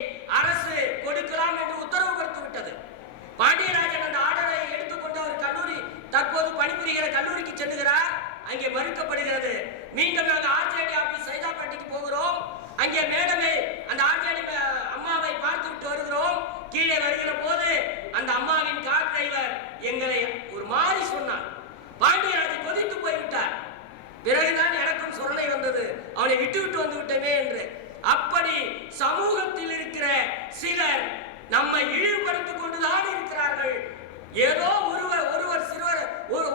அரசு கொடுக்கலாம் என்று உத்தரவு கொடுத்து விட்டது. பாண்டியராஜன் அந்த ஆர்டரை எடுத்துக்கொண்டு அவர் கல்லூரி தற்போது பணிபுரிகிற கல்லூரிக்கு செல்லுகிறார். அங்கே மறுக்கப்படுகிறது. மீண்டும் நாங்கள் ஆர்ஜேடி ஆபீஸ் சைதாப்பேட்டைக்கு போகிறோம். அங்கே மேடமே அந்த ஆர்ஜேடி அம்மாவை பார்த்து விட்டு வருகிறோம். கீழே வருகிற போது அந்த அம்மாவின் கார் டிரைவர் எங்களை ஒரு மாதிரி சொன்னார். பாண்டியராஜன் கொதித்து போய்விட்டார். பிறகுதான் எனக்கும் சொல்லை வந்தது, அவனை விட்டு விட்டு வந்து விட்டமே என்று. அப்படி சமூகத்தில் இருக்கிற சிலர் நம்மை இழிவுபடுத்திக் கொண்டுதான் இருக்கிறார்கள். ஏதோ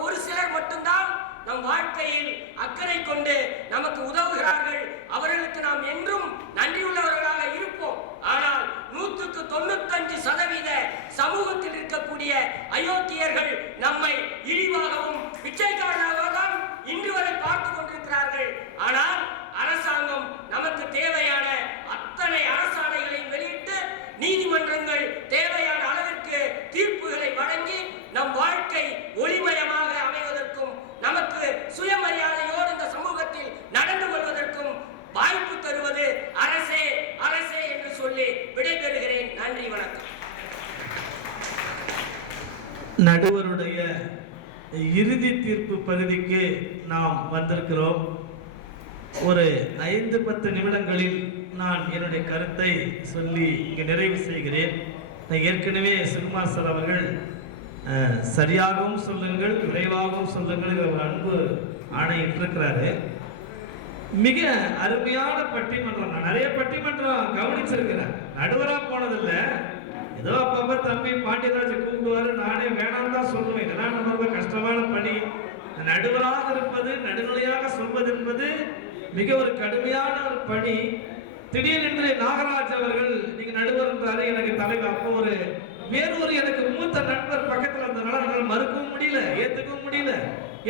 ஒரு சிலர் மட்டும்தான் நம் வாழ்க்கையில் அக்கறை கொண்டு நமக்கு உதவுகிறார்கள். அவர்களுக்கு நாம் என்றும் நன்றியுள்ளவர்களாக இருப்போம். ஆனால் 195% சமூகத்தில் இருக்கக்கூடிய அயோக்கியர்கள் நம்மை இழிவாகவும் பிச்சைக்காரனாகவும் தான் இன்று வரை பார்த்து கொண்டிருக்கிறார்கள். ஆனால் அரசாங்கம் நமக்கு தேவையான அத்தனை அரசாணைகளையும் வெளியிட்டு நீதிமன்றங்கள் தேவையான அளவிற்கு தீர்ப்புகளை வழங்கி நம் வாழ்க்கை ஒளிமயமாக அமைவதற்கும் நமக்கு சுயமரியாதையோடு இந்த சமூகத்தில் நடந்து கொள்வதற்கும் வாய்ப்பு தருவது அரசே அரசே என்று சொல்லி விடைபெறுகிறேன். நன்றி, வணக்கம். நடுவருடைய இறுதி தீர்ப்பு பகுதிக்கு நாம் வந்திருக்கிறோம். ஒரு 5-10 நிமிடங்களில் நான் என்னுடைய கருத்தை சொல்லி இங்கே நிறைவு செய்கிறேன். ஏற்கனவே சுகுமார் சார் அவர்கள் சரியாகவும் சொல்லுங்கள், விரைவாகவும் சொல்லுங்கள் ஒரு அன்பு ஆணையிட்டிருக்கிறாரு. மிக அருமையான பட்டிமன்றம். நான் நிறைய பட்டிமன்றம் கவனிச்சிருக்கிறேன். நடுவராக போனதில்லை, ஏதோ அப்பப்போ தம்பி பாண்டியராஜ் கூப்பிடுவாரு, நானே வேணாம் தான் சொல்லுவேன். இதெல்லாம் நம்ம கஷ்டமான பணி. நடுவராக இருப்பது, நடுநிலையாக சொல்வது என்பது மிக ஒரு கடுமையான ஒரு பணி. திடீரென்று நாகராஜ் அவர்கள் நீங்க நடுவர் என்றாரு, எனக்கு தலைவர். அப்போ வேறு ஒரு எனக்கு மூத்த நண்பர் பக்கத்தில் இருந்ததுனால என்னால் மறுக்கவும் முடியல, ஏற்றுக்கவும் முடியல.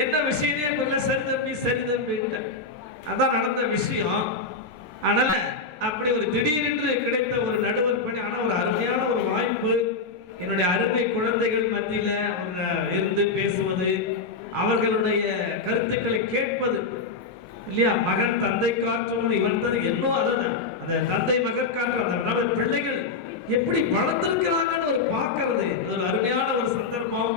என்ன விஷயமே தெரியல. சரி தம்பி சரி தம்பின்ட்டு அதான் நடந்த விஷயம். அதனால அப்படி ஒரு திடீரென்று கிடைத்த ஒரு நடுவர் பணி. ஆனால் ஒரு அருமையான ஒரு வாய்ப்பு. என்னுடைய அருமை குழந்தைகள் மத்தியில இருந்து பேசுவது, அவர்களுடைய கருத்துக்களை கேட்பது இல்லையா. மகன் தந்தை காற்றோடு இவன் தான் என்னோ அதுதான் அந்த தந்தை மகன் காற்று. அந்த பிள்ளைகள் எப்படி வளர்ந்திருக்கிறாங்கன்னு ஒரு பார்க்கறது ஒரு அருமையான ஒரு சந்தர்ப்பம்.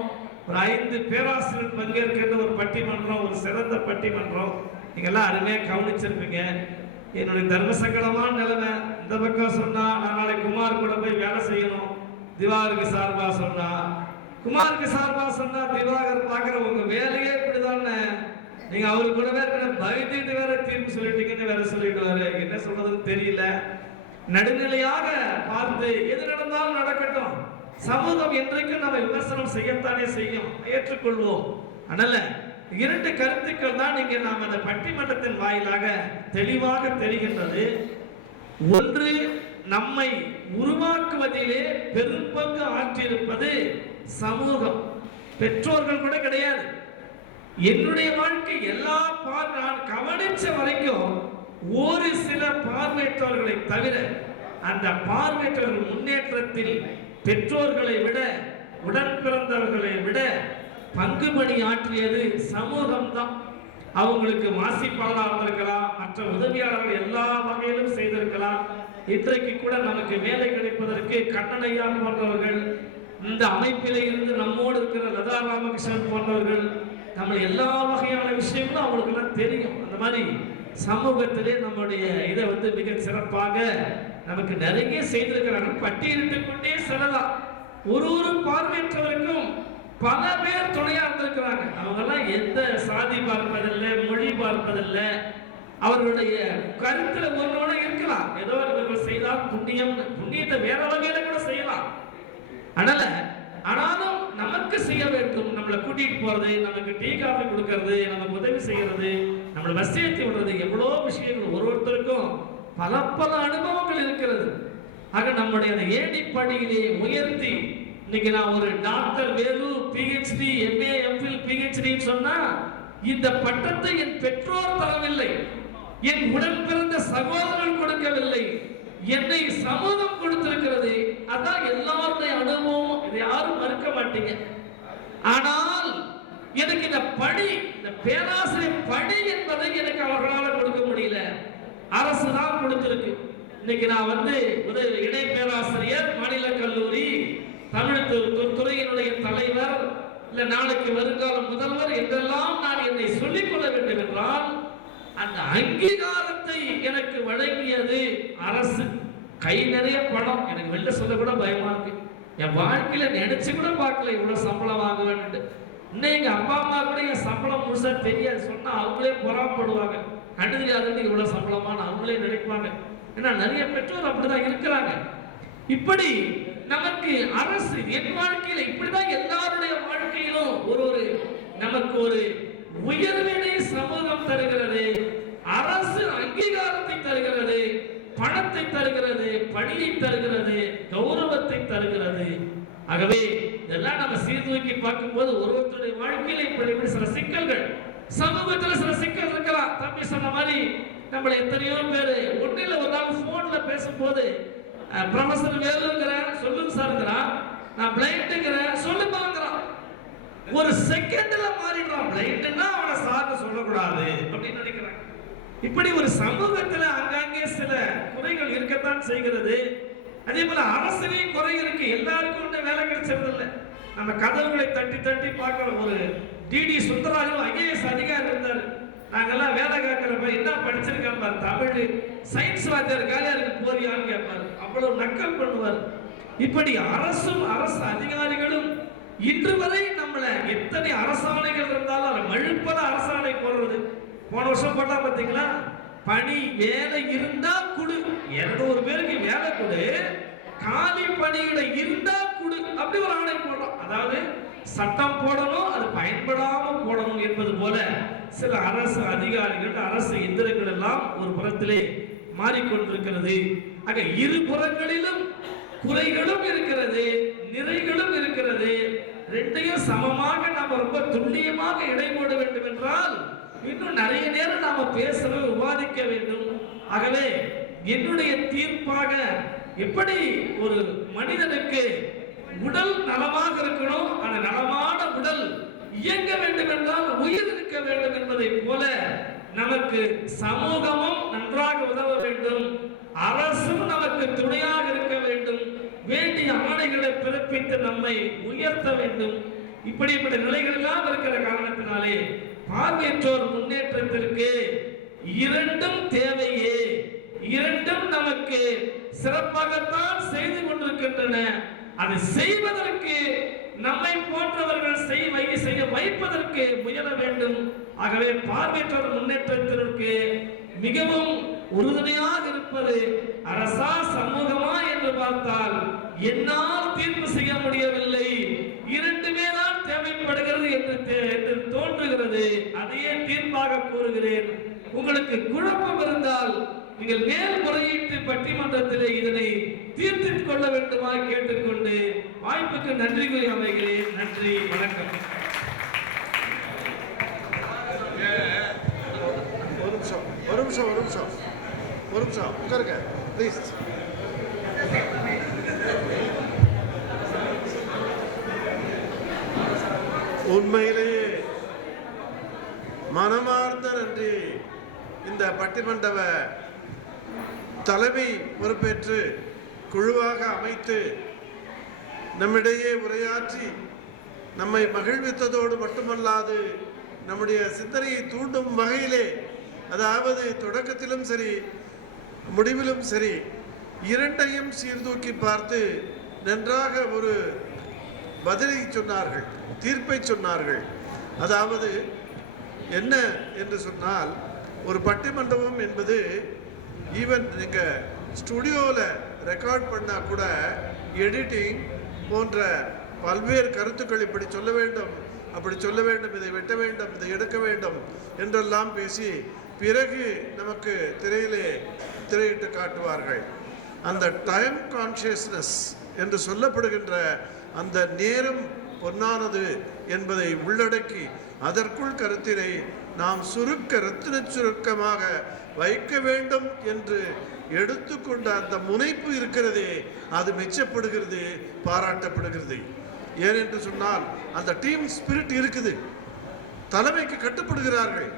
ஒரு 5 பேராசிரியர் பங்கேற்கின்ற ஒரு பட்டிமன்றம், ஒரு சிறந்த பட்டிமன்றம். நீங்க எல்லாம் அருமையா கவனிச்சிருப்பீங்க. என்னுடைய தர்ம சங்கடமான நிலைமை. இந்த பக்கம் சொன்னா நான் நாளைக்கு குமார் கூட போய் வேலை செய்யணும், திவாகருக்கு சார்பா சொன்னா, குமாருக்கு சார்பா சொன்னா திவாகர் பார்க்கிற உங்க வேலையே இப்படிதானே, நீங்க அவரு கூடவே பயந்துட்டு வேற தீர்ப்பு சொல்லிட்டீங்கன்னு வேற சொல்லிடுவாரு. என்ன சொல்றதுன்னு தெரியல. நடுநிலையாக பார்த்து எது நடந்தாலும் நடக்கட்டும். சமூகம் என்றைக்கும் நம்ம விமர்சனம் செய்யத்தானே செய்யும், ஏற்றுக்கொள்வோம். அதனால 2 கருத்துக்கள் தான் இங்கே நாம் அந்த பட்டிமன்றத்தின் வாயிலாக தெளிவாக தெரிகின்றது. ஒன்று, நம்மை உருவாக்குவதிலே பெரும்பங்கு ஆற்றியிருப்பது சமூகம், பெற்றோர்கள் கூட கிடையாது. என்னுடைய வாழ்க்கை எல்லா நான் கவனிச்ச வரைக்கும் ஒரு சில பார்வையற்றவர்களை தவிர அந்த பார்வையற்றவர்கள் முன்னேற்றத்தில் பெற்றோர்களை விட, உடன் பிறந்தவர்களை விட பங்குபணி ஆற்றியது சமூகம் தான். அவங்களுக்கு வாசிப்பாளராக இருக்கலாம், மற்ற உதவியாளர்கள் எல்லா வகையிலும் செய்திருக்கலாம். இன்றைக்கு கூட நமக்கு வேலை கிடைப்பதற்கு கண்ணனையா போன்றவர்கள், இந்த அமைப்பிலே இருந்து நம்மோடு இருக்கிற லதா ராமகிருஷ்ணன் போன்றவர்கள், நம்ம எல்லா வகையான விஷயங்களும் அவங்களுக்கு எல்லாம் தெரியும். அந்த மாதிரி சமூகத்திலே நம்முடைய இதை மிக சிறப்பாக நமக்கு நிறைய செய்திருக்கிறார்கள். பட்டியலிட்டுக் கொண்டே செல்லலாம். ஒரு பார்வையற்றவருக்கும் பல பேர் துணையா இருந்திருக்கிறாங்க. அவங்க எல்லாம் எந்த சாதி பார்ப்பதில்லை, மொழி பார்ப்பதில்லை. அவர்களுடைய கருத்துல ஒன்று இருக்கலாம். ஏதோ இவர்கள் செய்தால் புண்ணியத்தை வேற வகையில கூட செய்யலாம். ஆனாலும் நமக்கு செய்ய வேண்டும். நம்மளை கூட்டிட்டு போறது, நமக்கு டீ காஃபி கொடுக்கறது, நமக்கு உதவி செய்யறது, நம்மளை பஸ் ஏற்றி விடுறது, எவ்வளோ விஷயங்கள் ஒருத்தருக்கும் பல அனுபவங்கள் இருக்கிறது. ஆக நம்முடைய அந்த ஏடி படியிலே உயர்த்தி இன்னைக்கு நான் ஒரு doctor Velu PhD MA MPhil PhD சொன்னா இந்த பட்டத்தை என் பெற்றோர் தரவில்லை, என் உடன் பிறந்த சகோதரர்கள் கொடுக்கவில்லை, என்னை சமூகம் கொடுத்திருக்கிறது. அதான் எல்லாருடைய அனுபவம். இதை யாரும் மறுக்க மாட்டீங்க. ஆனால் எனக்கு இந்த பணி, இந்த பேராசிரியர் பணி என்பதை எனக்கு அவர்களால் கொடுக்க முடியல. அரசு தான் கொடுத்திருக்கு. இன்னைக்கு நான் ஒரு இணை பேராசிரியர், மாநில கல்லூரி தமிழ் துறையினுடைய தலைவர், இல்ல நாளைக்கு வருங்கால முதல்வர் என்றெல்லாம் நான் என்னை சொல்லிக் கொள்ள வேண்டும் என்றால் அந்த அங்கீகாரத்தை எனக்கு வழங்கியது அரசு. கை நிறைய பணம், எனக்கு வெளில சொல்ல கூட பயமா இருக்கு. என் வாழ்க்கையில நினைச்சு கூட பார்க்கல இவ்வளவு சம்பளம் வாங்குவேன். இன்னும் எங்க அப்பா அம்மா கூட என் சம்பளம் முழுசா தெரியாது, சொன்னா அவங்களே பொறாமப்படுவாங்க. கண்டு தெரியாதுன்னு இவ்வளவு சம்பளமான அவங்களே நினைப்பாங்க. ஏன்னா நிறைய பெற்றோர் அப்படிதான் இருக்கிறாங்க. இப்படி நமக்கு அரசு, என் வாழ்க்கையில இப்படிதான் எல்லாருடைய வாழ்க்கையிலும் நமக்கு ஒரு உயர்வினை சமூகம் தருகிறது. அரசு அங்கீகாரத்தை தருகிறது, பணத்தை தருகிறது, பணியை தருகிறது, கௌரவத்தை தருகிறது. ஆகவே இதெல்லாம் நம்ம சீர்தூக்கி பார்க்கும்போது ஒருவருடைய வாழ்க்கையில இப்படி சில சிக்கல்கள், சமூகத்தில் சில சிக்கல் இருக்கலாம். தம்பி சொன்ன மாதிரி நம்மள எத்தனையோ பேர் ஒன்றில் ஒரு நாள் போன்ல பேசும்போது ப்ரொஃபசர் வேலுங்கிறேன், சொல்லுங்க சார்ங்கிறான். நான் பிளைண்டுங்கிறேன், சொல்லுப்பாங்கிறான். ஒரு செகண்ட்ல மாறிடுறான். பிளைண்டுன்னா அவனை சார்னு சொல்லக்கூடாது அப்படின்னு நினைக்கிறான். இப்படி ஒரு சமூகத்துல அங்கங்கே சில குறைகள் இருக்கத்தான் செய்கிறது. அதே போல அரசியலையும் குறை இருக்கு. எல்லாருக்கும் ஒண்ணு வேலை கிடைச்சது இல்லை. நம்ம கதவுகளை தட்டி தட்டி பார்க்கிறோம். ஒரு டிடி சுந்தராஜன் ஐஏஎஸ் அதிகாரி இருந்தார். நாங்கெல்லாம் வேலை கேட்கிறப்ப என்ன படிச்சிருக்கான் பாரு, தமிழ் சயின்ஸ் வாத்தியார் காலியாருக்கு போறியான்னு கேட்பாரு. அவ்வளவு நக்கல் பண்ணுவார். இப்படி அரசும் அரசு அதிகாரிகளும் இன்று வரை நம்மளை எத்தனை அரசாணைகள் இருந்தாலும் அதை மழுப்பல அரசாணை போடுறது. போன வருஷம் போட்டா பாத்தீங்களா, பணி வேலை இருந்தா குடு, 200 பேருக்கு வேலை கொடு, காலி பணியிட இருந்தா குடு, அப்படி ஒரு ஆணை போடுறோம். அதாவது சட்டம் போடணும், அது பயன்படாம போடணும் என்பது போல சில அரசு அதிகாரிகள், அரசு எந்திரங்கள் எல்லாம் ஒரு புறத்திலே மாறிக்கொண்டிருக்கிறது. ஆக இரு புறங்களிலும் குறைகளும் இருக்கிறது, நிறைகளும் இருக்கிறது. ரெண்டையும் சமமாக நாம் ரொம்ப துல்லியமாக இடை போட வேண்டும் என்றால் இன்னும் நிறைய நேரம் நாம பேசணும், விவாதிக்க வேண்டும். ஆகவே என்னுடைய தீர்ப்பாக, எப்படி ஒரு மனிதனுக்கு உடல் நலமாக இருக்கணும், அந்த நலமான உடல் இயங்க வேண்டும் என்றால் உயிர் இருக்க வேண்டும் என்பதை போல நமக்கு சமூகமும் நன்றாக உதவ வேண்டும், அரசும் நமக்கு துணையாக இருக்க வேண்டும், வேண்டிய ஆணைகளை பிறப்பித்து நம்மை உயர்த்த வேண்டும். இப்படிப்பட்ட நிலைகள் எல்லாம் இருக்கிற காரணத்தினாலே பார்வையற்றோர் முன்னேற்றத்திற்கு இரண்டும் தேவையே. இரண்டும் நமக்கு சிறப்பாகத்தான் செய்து கொண்டிருக்கின்றன. அதை செய்வதற்கு நம்மை போன்றவர்கள் செய்ய வைப்பதற்கு முயல வேண்டும். ஆகவே பார்வையற்றோர் முன்னேற்றத்திற்கு மிகவும் உறுதுணையாக இருப்பது அரசா சமூகமா என்று பார்த்தால் என்னால் தீர்ப்பு செய்ய முடியவில்லை. இரண்டுமே தான் தேவைப்படுகிறது என்று தோன்றுகிறது. அதையே தீர்ப்பாக கூறுகிறேன். உங்களுக்கு குழப்பம் இருந்தால் நீங்கள் மேல்முறையீட்டு பட்டிமன்றத்திலே இதனை தீர்த்துக் கொள்ள வேண்டுமா கேட்டுக்கொண்டு வாய்ப்புக்கு நன்றி கூறி அமைகிறேன். நன்றி, வணக்கம். ஒரு நிமிஷம் உட்காருங்க ப்ளீஸ். உண்மையிலேயே மனமார்ந்த நன்றி. இந்த பட்டிமன்ற தலைமை பொறுப்பேற்று குழுவாக அமைத்து நம்மிடையே உரையாற்றி நம்மை மகிழ்வித்ததோடு மட்டுமல்லாது நம்முடைய சிந்தனையை தூண்டும் வகையிலே, அதாவது தொடக்கத்திலும் சரி முடிவிலும் சரி இரண்டையும் சீர்தூக்கி பார்த்து நன்றாக ஒரு பதிலை சொன்னார்கள், தீர்ப்பை சொன்னார்கள். அதாவது என்ன என்று சொன்னால், ஒரு பட்டிமன்றம் என்பது ஈவன் நீங்கள் ஸ்டுடியோவில் ரெக்கார்ட் பண்ணால் கூட எடிட்டிங் போன்ற பல்வேறு கருத்துக்கள் இப்படி சொல்ல வேண்டும், அப்படி சொல்ல வேண்டும், இதை வெட்ட வேண்டும், இதை எடுக்க வேண்டும் என்றெல்லாம் பேசி பிறகு நமக்கு திரையிட்டு காட்டுவார்கள். அந்த டைம் கான்ஷியஸ்னஸ் என்று சொல்லப்படுகின்ற அந்த நேரம் பொன்னானது என்பதை உள்ளடக்கி அதற்குள் கருத்தினை நாம் ரத்தின சுருக்கமாக வைக்க வேண்டும் என்று எடுத்துக்கொண்ட அந்த முனைப்பு இருக்கிறதே, அது மெச்சப்படுகிறது, பாராட்டப்படுகிறது. ஏனென்று சொன்னால் அந்த டீம் ஸ்பிரிட் இருக்குது. தலைமைக்கு கட்டுப்படுகிறார்கள்,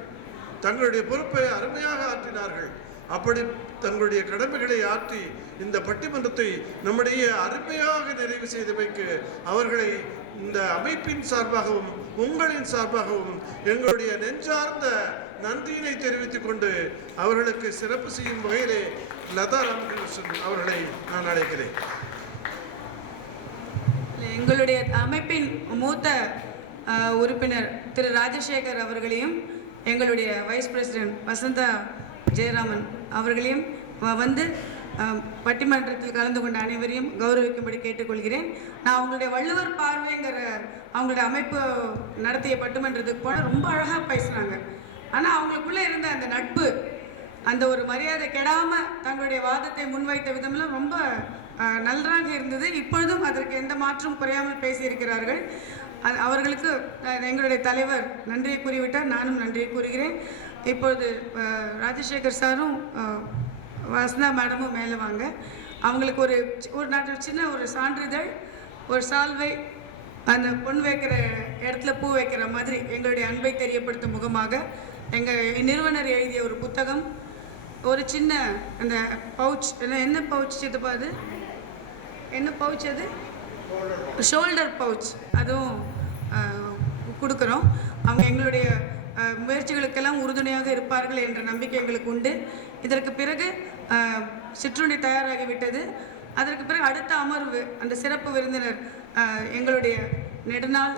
தங்களுடைய பொறுப்பை அருமையாக ஆற்றினார்கள். அப்படி தங்களுடைய கடமைகளை ஆற்றி இந்த பட்டிமன்றத்தை நம்முடைய அருமையாக நிறைவு செய்தமைக்கு அவர்களை இந்த அமைப்பின் சார்பாகவும் உங்களின் சார்பாகவும் எங்களுடைய நெஞ்சார்ந்த நன்றியினை தெரிவித்துக் கொண்டு அவர்களுக்கு சிறப்பு செய்யும் வகையிலே லதா ராமகிருஷ்ணன் அவர்களை நான் அழைக்கிறேன். எங்களுடைய அமைப்பின் மூத்த உறுப்பினர் திரு ராஜசேகர் அவர்களையும் எங்களுடைய வைஸ் பிரசிடென்ட் வசந்தா ஜெயராமன் அவர்களையும் வந்து பட்டிமன்றத்தில் கலந்து கொண்ட அனைவரையும் கௌரவிக்கும்படி கேட்டுக்கொள்கிறேன். நான் அவங்களுடைய வள்ளுவர் பார்வைங்கிற அவங்களுடைய அமைப்பு நடத்திய பட்டிமன்றத்துக்கு போனால் ரொம்ப அழகாக பேசுனாங்க. ஆனால் அவங்களுக்குள்ளே இருந்த அந்த நட்பு, அந்த ஒரு மரியாதை கெடாமல் தங்களுடைய வாதத்தை முன்வைத்த விதமெல்லாம் ரொம்ப நன்றாக இருந்தது. இப்பொழுதும் அதற்கு எந்த மாற்றம் குறையாமல் பேசியிருக்கிறார்கள். அவர்களுக்கு எங்களுடைய தலைவர் நன்றியை கூறிவிட்டார், நானும் நன்றியை கூறுகிறேன். இப்பொழுது ராஜசேகர் சாரும் வசந்தா மேடமும் மேலே வாங்க. அவங்களுக்கு ஒரு சின்ன ஒரு சான்றிதழ், ஒரு சால்வை, அந்த பொன் வைக்கிற இடத்துல பூ வைக்கிற மாதிரி எங்களுடைய அன்பை தெரியப்படுத்தும் முகமாக எங்கள் நிறுவனர் எழுதிய ஒரு புத்தகம், ஒரு சின்ன அந்த பவுச், என்ன பவுச் சித்தப்பா, அது என்ன பவுச், அது ஷோல்டர் பவுச், அதுவும் கொடுக்குறோம். அவங்க எங்களுடைய முயற்சிகளுக்கெல்லாம் உறுதுணையாக இருப்பார்கள் என்ற நம்பிக்கை எங்களுக்கு உண்டு. இதற்கு பிறகு சிற்றுண்டி தயாராகிவிட்டது. அதற்கு பிறகு அடுத்த அமர்வு அந்த சிறப்பு விருந்தினர் எங்களுடைய நெடுநாள்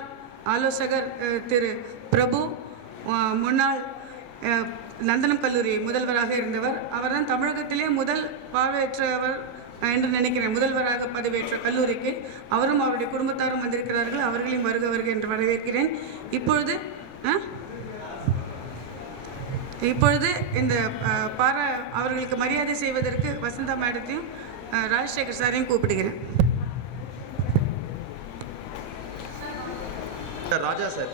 ஆலோசகர் திரு பிரபு, முன்னாள் நந்தனம் கல்லூரி முதல்வராக இருந்தவர். அவர் தான் தமிழகத்திலே முதல் பார்வையற்றவர் என்று நினைக்கிறேன், முதல்வராக பதவியேற்ற கல்லூரிக்கு. அவரும் அவருடைய குடும்பத்தாரும் வந்திருக்கிறார்கள். அவர்களையும் வருக வருக என்று வரவேற்கிறேன். இப்பொழுது இந்த அவர்களுக்கு மரியாதை செய்வதற்கு வசந்தா மேடத்தையும் ராஜசேகர் சாரையும் கூப்பிடுகிறேன். ராஜா சார்.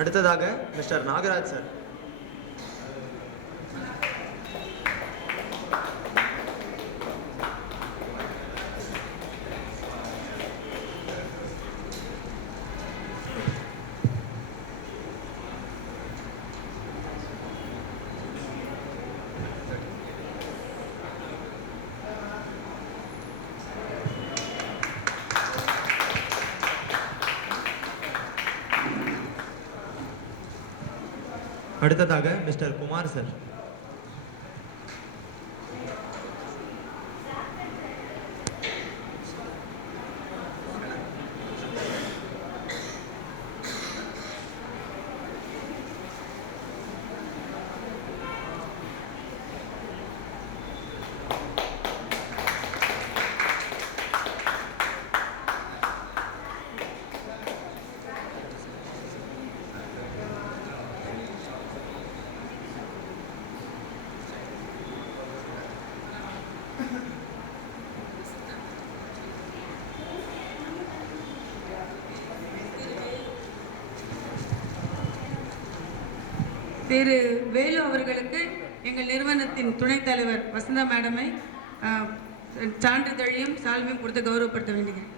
அடுத்ததாக மிஸ்டர் நாகராஜ் சார். அடுத்ததாக மிஸ்டர் குமார் சார். திரு வேலு அவர்களுக்கு எங்கள் நிறுவனத்தின் துணைத் தலைவர் வசந்தா மேடமை சான்றிதழையும் சால்வையும் கொடுத்து கௌரவப்படுத்த வேண்டுகிறேன்.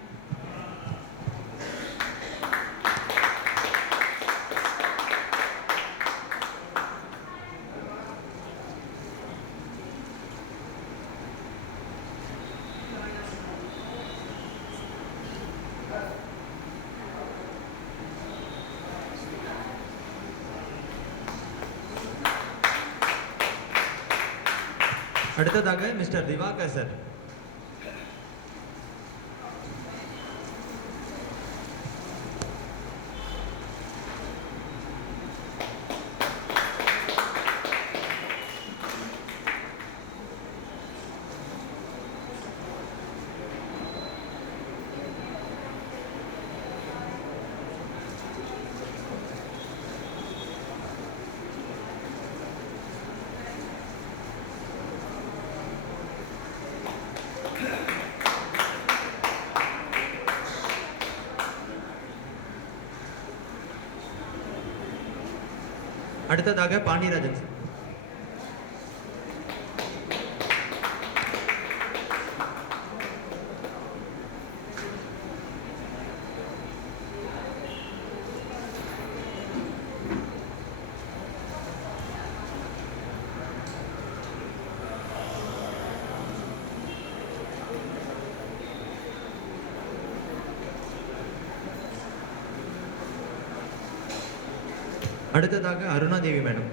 அடுத்ததாக மிஸ்டர் திவாகர் சார். அடுத்ததாக பாண்டியராஜன் சார். அடுத்ததாக அருணாதேவி மேடம்.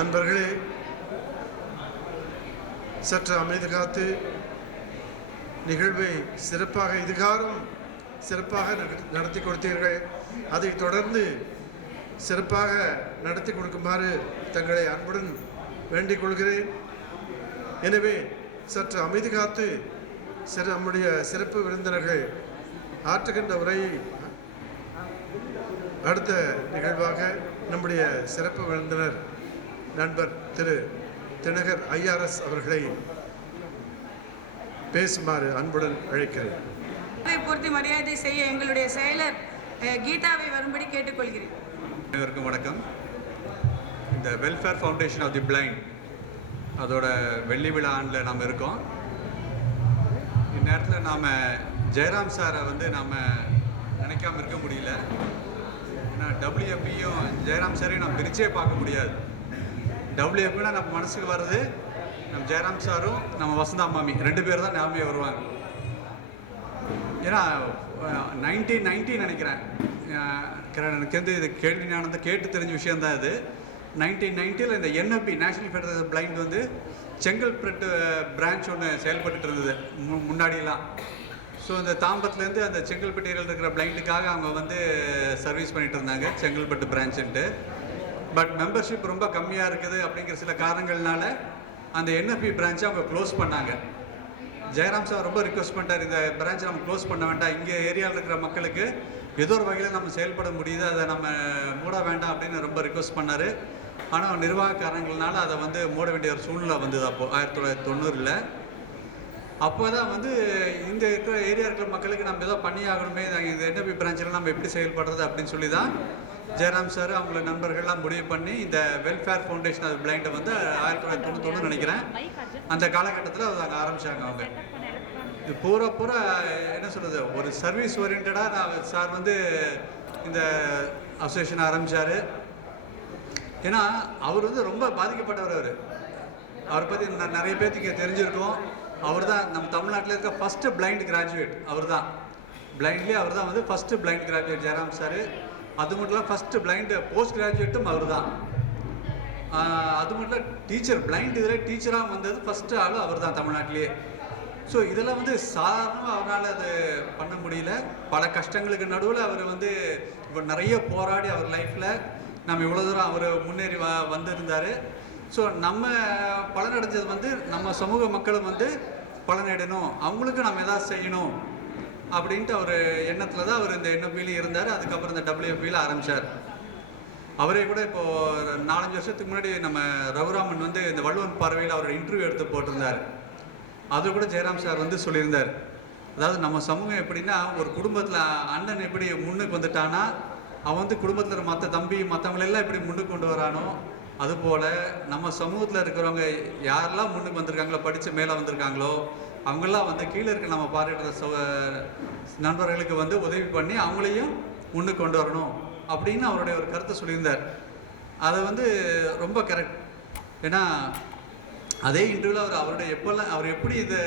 அன்பர்களே, சற்று அமைதி காத்து நிகழ்வை சிறப்பாக இதுகாரும் சிறப்பாக நடத்தி கொடுத்தீர்கள். அதை தொடர்ந்து சிறப்பாக நடத்தி கொடுக்குமாறு தங்களை அன்புடன் வேண்டிக் கொள்கிறேன். எனவே சற்று அமைதி காத்து நம்முடைய சிறப்பு விருந்தினர்கள் ஆற்றுகின்ற உரையை அடுத்த நிகழ்வாக நம்முடைய சிறப்பு விருந்தினர் நண்பர் திரு தினகர் ஐஆர்எஸ் அவர்களை பேசுமாறு அன்புடன் அழைக்கிறேன். பூர்த்தி மரியாதை செய்ய எங்களுடைய செயலர் கீதாவை வரும்படி கேட்டுக்கொள்கிறேன். அனைவருக்கும் வணக்கம். இந்த welfare foundation of the blind அதோட வெள்ளி விழா ஆண்டில் நாம் இருக்கோம். இந்நேரத்தில் நாம் ஜெயராம் சாரை நாம் நினைக்காம இருக்க முடியல. ஏன்னா டபிள்யூஎஃப்பியும் ஜெயராம் சாரையும் நம்ம பிரிச்சே பார்க்க முடியாது. டபிள்யூஎஃப்னா நம்ம மனசுக்கு வர்றது நம்ம ஜெயராம் சாரும் நம்ம வசந்தா மாமி 2 பேர் தான் ஞாபகம் வருவாங்க. ஏன்னா 1990 நினைக்கிறேன், எனக்கு வந்து இது கேள்வி ஞானத்தை கேட்டு தெரிஞ்ச விஷயந்தான் இது. 1990 இந்த என்எஃப்பி நேஷனல் ஃபெடரேஷன் பிளைண்ட் வந்து செங்கல்பட்டு பிரான்ச் ஒன்று செயல்பட்டு இருந்தது முன்னாடியெல்லாம். ஸோ இந்த தாம்பரத்துலேருந்து அந்த செங்கல்பட்டு ஏரியாவில் இருக்கிற பிளைண்டுக்காக அவங்க வந்து சர்வீஸ் பண்ணிகிட்டு இருந்தாங்க, செங்கல்பட்டு பிரான்ச்சுன்ட்டு. பட் மெம்பர்ஷிப் ரொம்ப கம்மியாக இருக்குது அப்படிங்கிற சில காரணங்கள்னால அந்த என்எஃப்பி பிரான்ச்சை அவங்க க்ளோஸ் பண்ணாங்க. ஜெயராம் சார் ரொம்ப ரிக்வெஸ்ட் பண்ணிட்டார், இந்த பிரான்ச்சை நம்ம க்ளோஸ் பண்ண வேண்டாம், இங்கே ஏரியாவில் இருக்கிற மக்களுக்கு ஏதோ ஒரு வகையில் நம்ம செயல்பட முடியுது, அதை நம்ம மூட வேண்டாம் அப்படின்னு ரொம்ப ரிக்வெஸ்ட் பண்ணார். ஆனால் நிர்வாக காரணங்கள்னால அதை வந்து மூட வேண்டிய ஒரு சூழ்நிலை வந்தது. அப்போது 1990 அப்போ தான் வந்து இந்த இருக்கிற ஏரியா இருக்கிற மக்களுக்கு நம்ம ஏதோ பண்ணி ஆகணுமே, இந்த என்எஃப்பி பிரான்ச்சில் நம்ம எப்படி செயல்படுறது அப்படின்னு சொல்லி தான் ஜெயராம் சார் அவங்கள நண்பர்கள்லாம் முடிவு பண்ணி இந்த வெல்ஃபேர் ஃபவுண்டேஷன் ஆஃப் பிளைண்டை வந்து 1991 நினைக்கிறேன் அந்த காலகட்டத்தில் அது அங்கே ஆரம்பித்தாங்க. அவங்க இது பூரா என்ன சொல்கிறது, ஒரு சர்வீஸ் ஓரியன்டாக நான் சார் வந்து இந்த அசோசியேஷன் ஆரம்பித்தார். ஏன்னா அவர் வந்து ரொம்ப பாதிக்கப்பட்டவர். அவரை பற்றி நிறைய பேர்த்துக்கு தெரிஞ்சிருக்கோம். அவர் தான் நம்ம தமிழ்நாட்டில் இருக்க ஃபஸ்ட்டு பிளைண்ட் கிராஜுவேட். அவர் தான் பிளைண்ட்லேயே அவர் தான் வந்து first blind graduate Jayaram sir. அது மட்டும் இல்லை, ஃபஸ்ட்டு பிளைண்டு போஸ்ட் கிராஜுவேட்டும் அவர் தான். அது மட்டும் இல்லை, டீச்சர் பிளைண்ட் இதில் டீச்சராக வந்தது ஃபஸ்ட்டு ஆள் அவர் தான் தமிழ்நாட்டிலேயே. ஸோ இதெல்லாம் வந்து சாதாரணமாக அவரால் அது பண்ண முடியல. பல கஷ்டங்களுக்கு நடுவில் அவர் வந்து இப்போ நிறைய போராடி அவர் லைஃப்பில் நம்ம இவ்வளோ தூரம் அவர் முன்னேறி வந்திருந்தார். ஸோ நம்ம பலனடைஞ்சது வந்து நம்ம சமூக மக்களும் வந்து பலனடையணும், அவங்களுக்கு நம்ம எதாவது செய்யணும் அப்படின்ட்டு அவர் எண்ணத்தில் தான் அவர் இந்த என்எஃப்பிலையும் இருந்தார். அதுக்கப்புறம் இந்த டபிள்யூஎஃப்பியில் ஆரம்பித்தார். அவரே கூட இப்போது 4-5 வருஷத்துக்கு முன்னாடி நம்ம ரகுராமன் வந்து இந்த வள்ளுவன் பார்வையில் அவரோட இன்டர்வியூ எடுத்து போட்டிருந்தார். அது கூட ஜெயராம் சார் வந்து சொல்லியிருந்தார். அதாவது நம்ம சமூகம் எப்படின்னா, ஒரு குடும்பத்தில் அண்ணன் எப்படி முன்னுக்கு வந்துட்டானா அவன் வந்து குடும்பத்தில் மற்ற தம்பி மற்றவங்களெல்லாம் எப்படி முன்னுக்கு கொண்டு வரானோ, அதுபோல் நம்ம சமூகத்தில் இருக்கிறவங்க யாரெல்லாம் முன்னுக்கு வந்திருக்காங்களோ, படித்து மேலே வந்திருக்காங்களோ, அவங்கெல்லாம் வந்து கீழே இருக்க நம்ம பார்வையிடுற நண்பர்களுக்கு வந்து உதவி பண்ணி அவங்களையும் முன்னுக்கு கொண்டு வரணும் அப்படின்னு அவருடைய ஒரு கருத்தை சொல்லியிருந்தார். அதை வந்து ரொம்ப கரெக்ட். ஏன்னா அதே இன்டர்வியூவில் அவர் எப்படி இதை